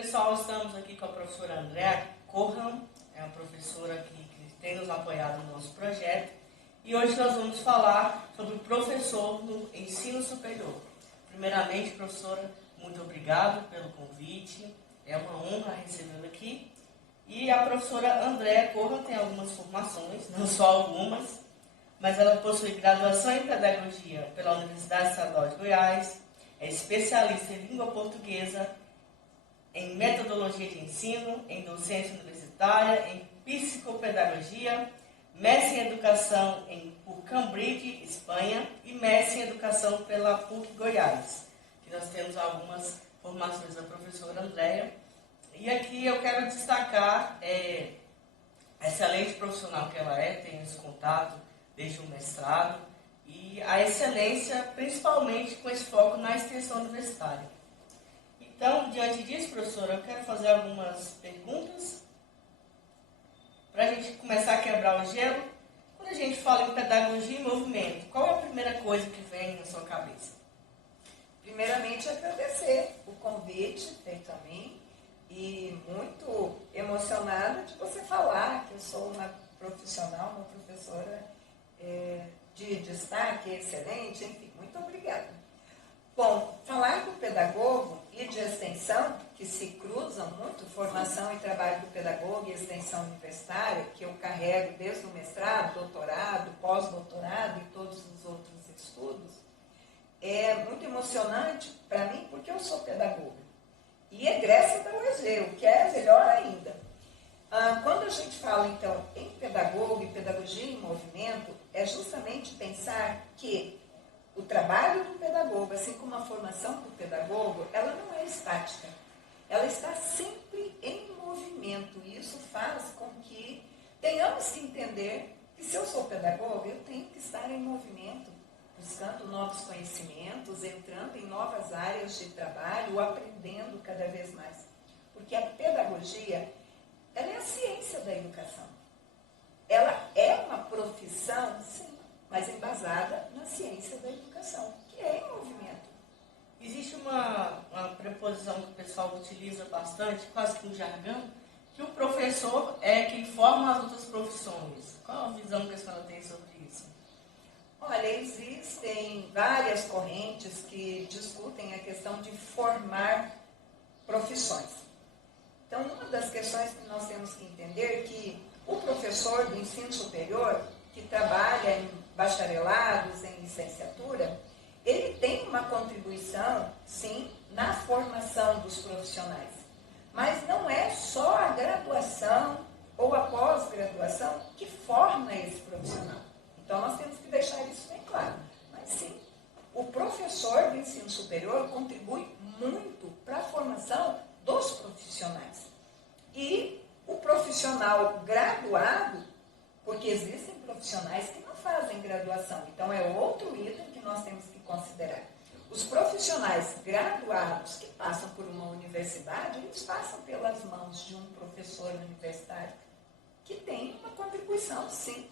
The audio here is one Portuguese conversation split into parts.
Pessoal, estamos aqui com a professora Andréa Corran, é uma professora que tem nos apoiado no nosso projeto, e hoje nós vamos falar sobre o professor no ensino superior. Primeiramente, professora, muito obrigado pelo convite, é uma honra recebê-la aqui. E a professora Andréa Corran tem algumas formações, não só algumas, mas ela possui graduação em Pedagogia pela Universidade Estadual de Goiás, é especialista em língua portuguesa, em metodologia de ensino, em docência universitária, em psicopedagogia, mestre em educação por Cambridge, Espanha, e mestre em educação pela PUC Goiás, que nós temos algumas formações da professora Andréa. E aqui eu quero destacar a excelente profissional que ela é, tem esse contato desde o mestrado, e a excelência principalmente com esse foco na extensão universitária. Então, diante disso, professora, eu quero fazer algumas perguntas para a gente começar a quebrar o gelo. Quando a gente fala em pedagogia e movimento, qual é a primeira coisa que vem na sua cabeça? Primeiramente, agradecer o convite feito a mim e muito emocionada de você falar que eu sou uma profissional, uma professora de destaque, excelente, enfim, muito obrigada. Bom, falar do pedagogo e de extensão, que se cruzam muito, formação e trabalho do pedagogo e extensão universitária, que eu carrego desde o mestrado, doutorado, pós-doutorado e todos os outros estudos, é muito emocionante para mim porque eu sou pedagoga. E egressa da UEG, o que é melhor ainda. Quando a gente fala, então, em pedagogo e pedagogia em movimento, é justamente pensar que o trabalho do pedagogo, assim como a formação do pedagogo, ela não é estática. Ela está sempre em movimento. E isso faz com que tenhamos que entender que se eu sou pedagogo, eu tenho que estar em movimento, buscando novos conhecimentos, entrando em novas áreas de trabalho, aprendendo cada vez mais. Porque a pedagogia, ela é a ciência da educação. Ela é uma profissão, sim, mas embasada na ciência da educação, que é em movimento. Existe uma preposição que o pessoal utiliza bastante, quase que um jargão, que o professor é quem forma as outras profissões. Qual a visão que a senhora tem sobre isso? Olha, existem várias correntes que discutem a questão de formar profissões. Então, uma das questões que nós temos que entender é que o professor do ensino superior, que trabalha em bacharelados, em licenciatura, ele tem uma contribuição, sim, na formação dos profissionais. Mas não é só a graduação ou a pós-graduação que forma esse profissional. Então, nós temos que deixar isso bem claro. Mas, sim, o professor do ensino superior contribui muito para a formação dos profissionais. E o profissional graduado, porque existem profissionais que não fazem graduação, então é outro item que nós temos que considerar. Os profissionais graduados que passam por uma universidade, eles passam pelas mãos de um professor universitário que tem uma contribuição, sim,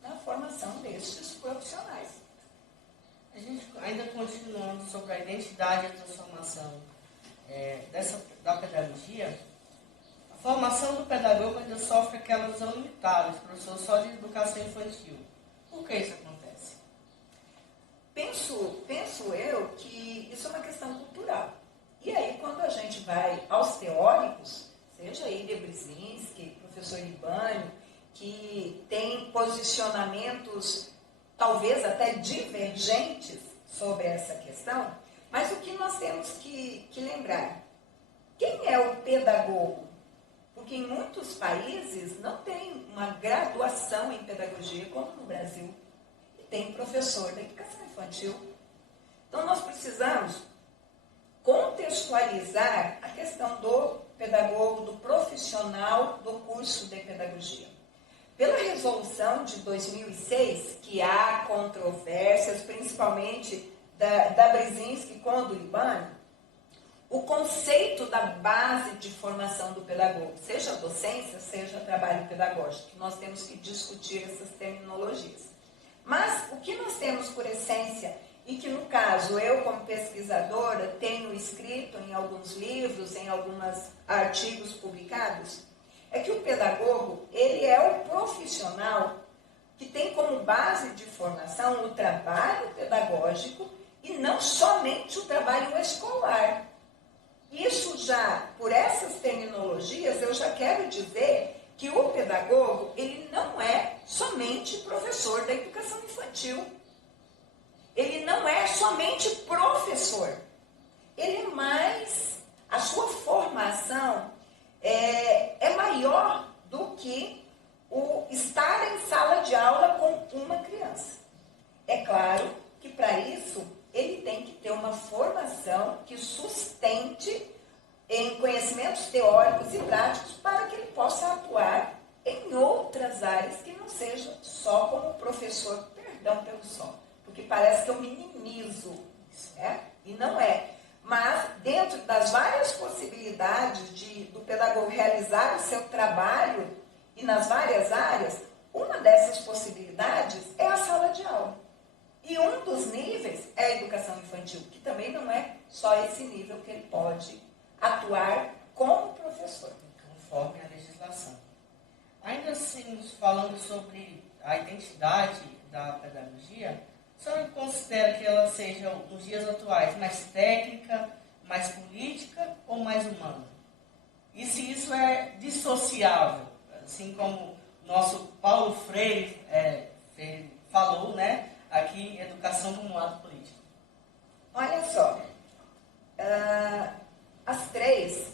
na formação destes profissionais. A gente ainda continuando sobre a identidade e a transformação da pedagogia, a formação do pedagogo ainda sofre aquela visão limitada, os professores só de educação infantil. Por que isso acontece? Penso eu que isso é uma questão cultural. E aí, quando a gente vai aos teóricos, seja Ilya Brzezinski, professor Libânio, que tem posicionamentos talvez até divergentes sobre essa questão, mas o que nós temos que lembrar? Quem é o pedagogo? Porque em muitos países não tem uma graduação em pedagogia, como no Brasil, e tem professor da educação infantil. Então, nós precisamos contextualizar a questão do pedagogo, do profissional do curso de pedagogia. Pela resolução de 2006, que há controvérsias, principalmente da Brzezinski com a do Libânio, o conceito da base de formação do pedagogo, seja docência, seja trabalho pedagógico, que nós temos que discutir essas terminologias. Mas o que nós temos por essência e que, no caso, eu, como pesquisadora, tenho escrito em alguns livros, em alguns artigos publicados, é que o pedagogo, ele é o profissional que tem como base de formação o trabalho pedagógico e não somente o trabalho escolar. Isso já, por essas terminologias, eu já quero dizer que o pedagogo, ele não é somente professor da educação infantil. Ele não é somente professor. Ele é mais, a sua formação é maior do que o estar em sala de aula com uma criança. É claro que para isso ele tem que ter uma formação que sustente em conhecimentos teóricos e práticos para que ele possa atuar em outras áreas que não seja só como professor, perdão pelo som, porque parece que eu minimizo, e não é. Mas dentro das várias possibilidades do pedagogo realizar o seu trabalho e nas várias áreas, uma dessas possibilidades é a sala de aula. E um dos níveis é a educação infantil, que também não é só esse nível que ele pode atuar como professor. Conforme a legislação. Ainda assim, falando sobre a identidade da pedagogia, a senhora considera que ela seja, nos dias atuais, mais técnica, mais política ou mais humana? E se isso é dissociável, assim como nosso Paulo Freire falou, né, aqui, educação como ato político? Olha só, as três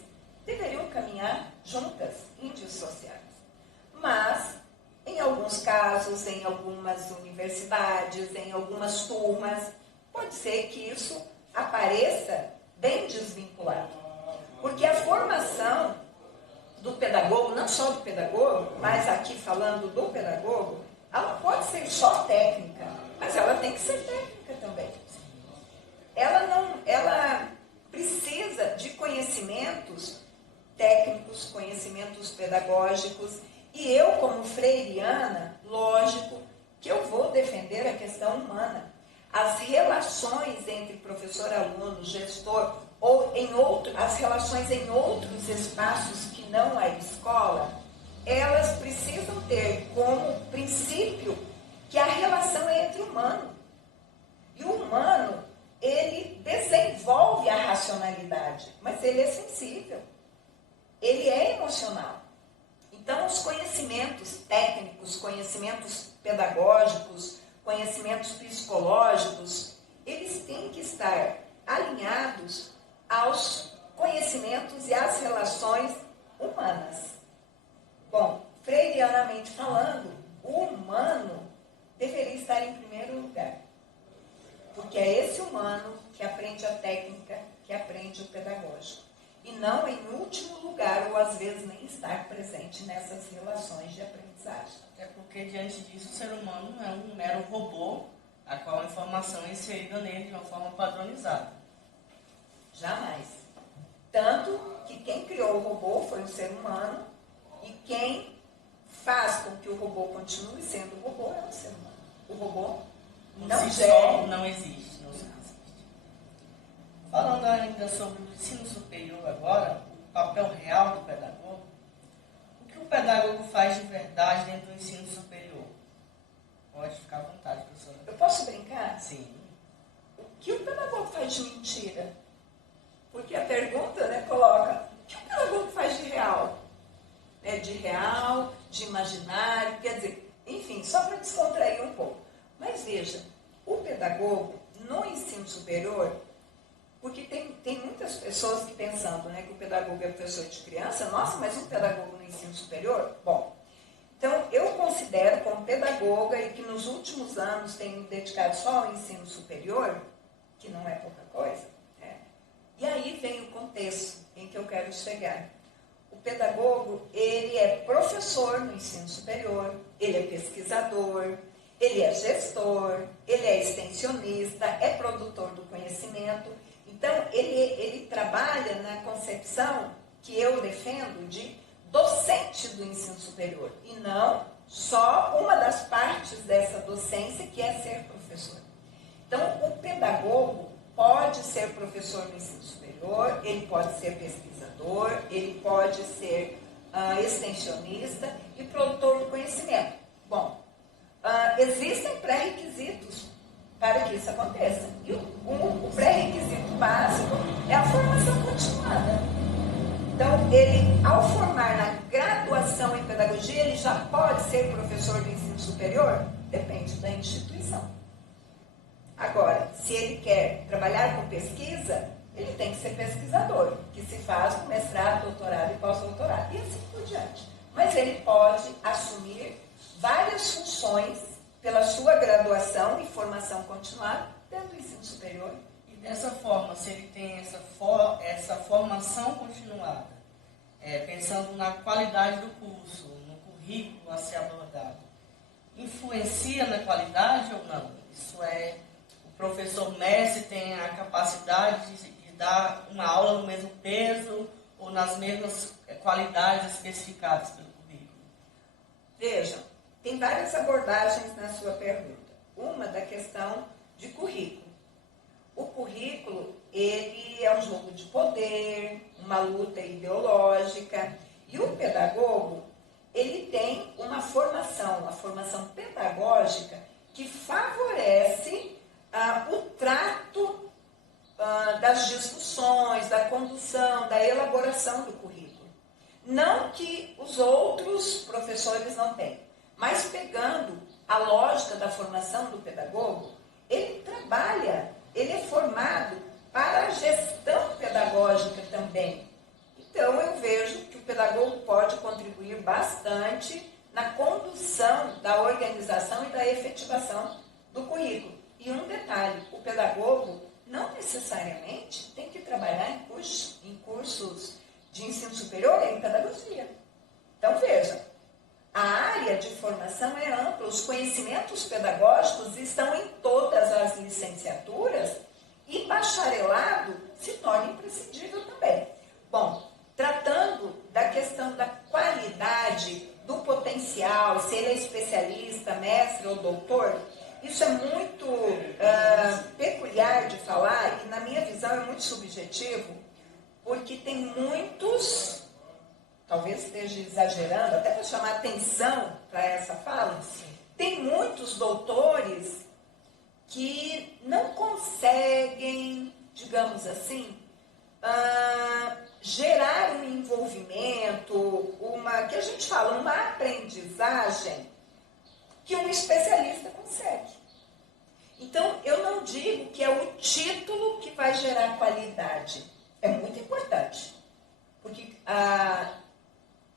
deveriam caminhar juntas, indissociáveis. Mas, em alguns casos, em algumas universidades, em algumas turmas, pode ser que isso apareça bem desvinculado. Porque a formação do pedagogo, não só do pedagogo, mas aqui falando do pedagogo, ela pode ser só técnica, mas ela tem que ser técnica também. Ela precisa de conhecimentos técnicos, conhecimentos pedagógicos, e eu, como freiriana, lógico que eu vou defender a questão humana. As relações entre professor, aluno, gestor, ou as relações em outros espaços que não a escola, elas precisam ter como princípio que a relação é entre humano. E o humano, ele desenvolve a racionalidade, mas ele é sensível, ele é emocional. Então, os conhecimentos técnicos, conhecimentos pedagógicos, conhecimentos psicológicos, eles têm que estar alinhados aos conhecimentos e às relações humanas. Bom, freirianamente falando, o humano deveria estar em primeiro lugar. Porque é esse humano que aprende a técnica, que aprende o pedagógico. E não em último lugar, ou às vezes nem estar presente nessas relações de aprendizagem. Até porque, diante disso, o ser humano é um mero robô, a qual a informação é inserida nele de uma forma padronizada. Jamais. Tanto que quem criou o robô foi o ser humano, e quem faz com que o robô continue sendo robô é o ser humano. O robô não gera. Não existe, não existe. Falando ainda sobre o ensino superior agora, o papel real do pedagogo, o que o pedagogo faz de verdade dentro do ensino superior? Pode ficar à vontade, professora. Eu posso brincar? Sim. O que o pedagogo faz de mentira? Porque a pergunta, coloca, o que o pedagogo faz de real? De real, de imaginário, quer dizer, enfim, só para descontrair um pouco. Mas veja, o pedagogo no ensino superior, porque tem muitas pessoas que pensando que o pedagogo é professor de criança, nossa, mas um pedagogo no ensino superior? Bom, então eu considero como pedagoga e que nos últimos anos tenho me dedicado só ao ensino superior, que não é pouca coisa, e aí vem o contexto em que eu quero chegar. O pedagogo, ele é professor no ensino superior, ele é pesquisador, ele é gestor, ele é extensionista, é produtor do conhecimento. Então, ele trabalha na concepção que eu defendo de docente do ensino superior, e não só uma das partes dessa docência, que é ser professor. Então, o pedagogo pode ser professor no ensino superior, ele pode ser pesquisador, ele pode ser extensionista e produtor do conhecimento. Bom, existem pré-requisitos para que isso aconteça. E o pré-requisito básico é a formação continuada. Então, ele, ao formar na graduação em pedagogia, ele já pode ser professor do ensino superior? Depende da instituição. Agora, se ele quer trabalhar com pesquisa, ele tem que ser pesquisador, que se faz com mestrado, doutorado e pós-doutorado, e assim por diante. Mas ele pode assumir várias funções pela sua graduação e formação continuada dentro do ensino superior. E dessa forma, se ele tem essa formação continuada, pensando na qualidade do curso, no currículo a ser abordado, influencia na qualidade ou não? Isso é, o professor mestre tem a capacidade de dar uma aula no mesmo peso ou nas mesmas qualidades especificadas pelo currículo? Vejam, tem várias abordagens na sua pergunta. Uma da questão de currículo. O currículo, ele é um jogo de poder, uma luta ideológica, e o pedagogo, ele tem uma formação pedagógica que favorece o trato das discussões, da condução, da elaboração do currículo. Não que os outros professores não tenham, mas pegando a lógica da formação do pedagogo, ele trabalha, ele é formado para a gestão pedagógica também. Então, eu vejo que o pedagogo pode contribuir bastante na condução da organização e da efetivação do currículo. E um detalhe, o pedagogo não necessariamente tem que trabalhar em cursos de ensino superior em pedagogia. Então, veja, a área de formação é ampla, os conhecimentos pedagógicos estão em todas as licenciaturas e bacharelado se torna imprescindível também. Bom, tratando da questão da qualidade, do potencial, se ele é especialista, mestre ou doutor, isso é muito peculiar de falar e, na minha visão, é muito subjetivo, porque tem muitos, talvez esteja exagerando, até para chamar atenção para essa fala, tem muitos doutores que não conseguem, digamos assim, gerar um envolvimento, que a gente fala, uma aprendizagem que um especialista consegue. Então, eu não digo que é o título que vai gerar qualidade. É muito importante. Porque,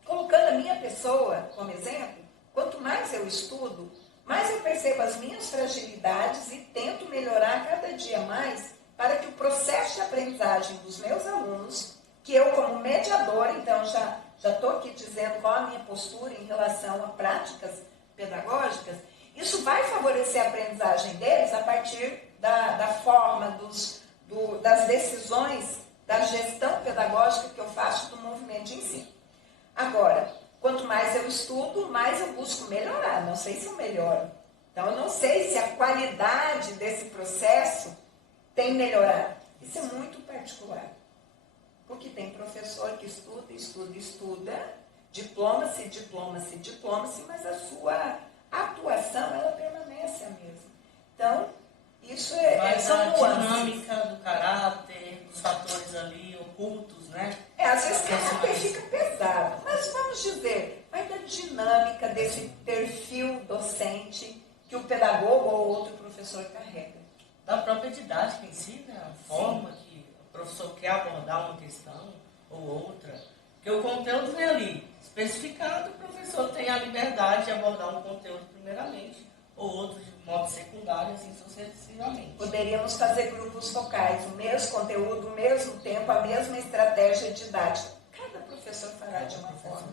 colocando a minha pessoa como exemplo, quanto mais eu estudo, mais eu percebo as minhas fragilidades e tento melhorar cada dia mais para que o processo de aprendizagem dos meus alunos, que eu como mediadora, então já estou aqui dizendo qual a minha postura em relação a práticas pedagógicas, isso vai favorecer a aprendizagem deles a partir da forma, das decisões, da gestão pedagógica que eu faço do movimento de ensino. Agora, quanto mais eu estudo, mais eu busco melhorar. Não sei se eu melhoro. Então, eu não sei se a qualidade desse processo tem melhorado. Isso é muito particular. Porque tem professor que estuda, diploma-se, mas a sua atuação, ela permanece a mesma. Então, isso são a nuances. dinâmica do caráter, dos fatores ali ocultos, né? Às vezes o caráter fica pesado, mas vamos dizer, vai da dinâmica desse perfil docente que o pedagogo ou outro professor carrega. Da própria didática em si, né? A forma que o professor quer abordar uma questão ou outra. Porque o conteúdo vem ali especificado, o professor tem a liberdade de abordar um conteúdo primeiramente, ou outro de modo secundário, assim sucessivamente. Poderíamos fazer grupos focais, o mesmo conteúdo, o mesmo tempo, a mesma estratégia didática. Cada professor fará de uma forma.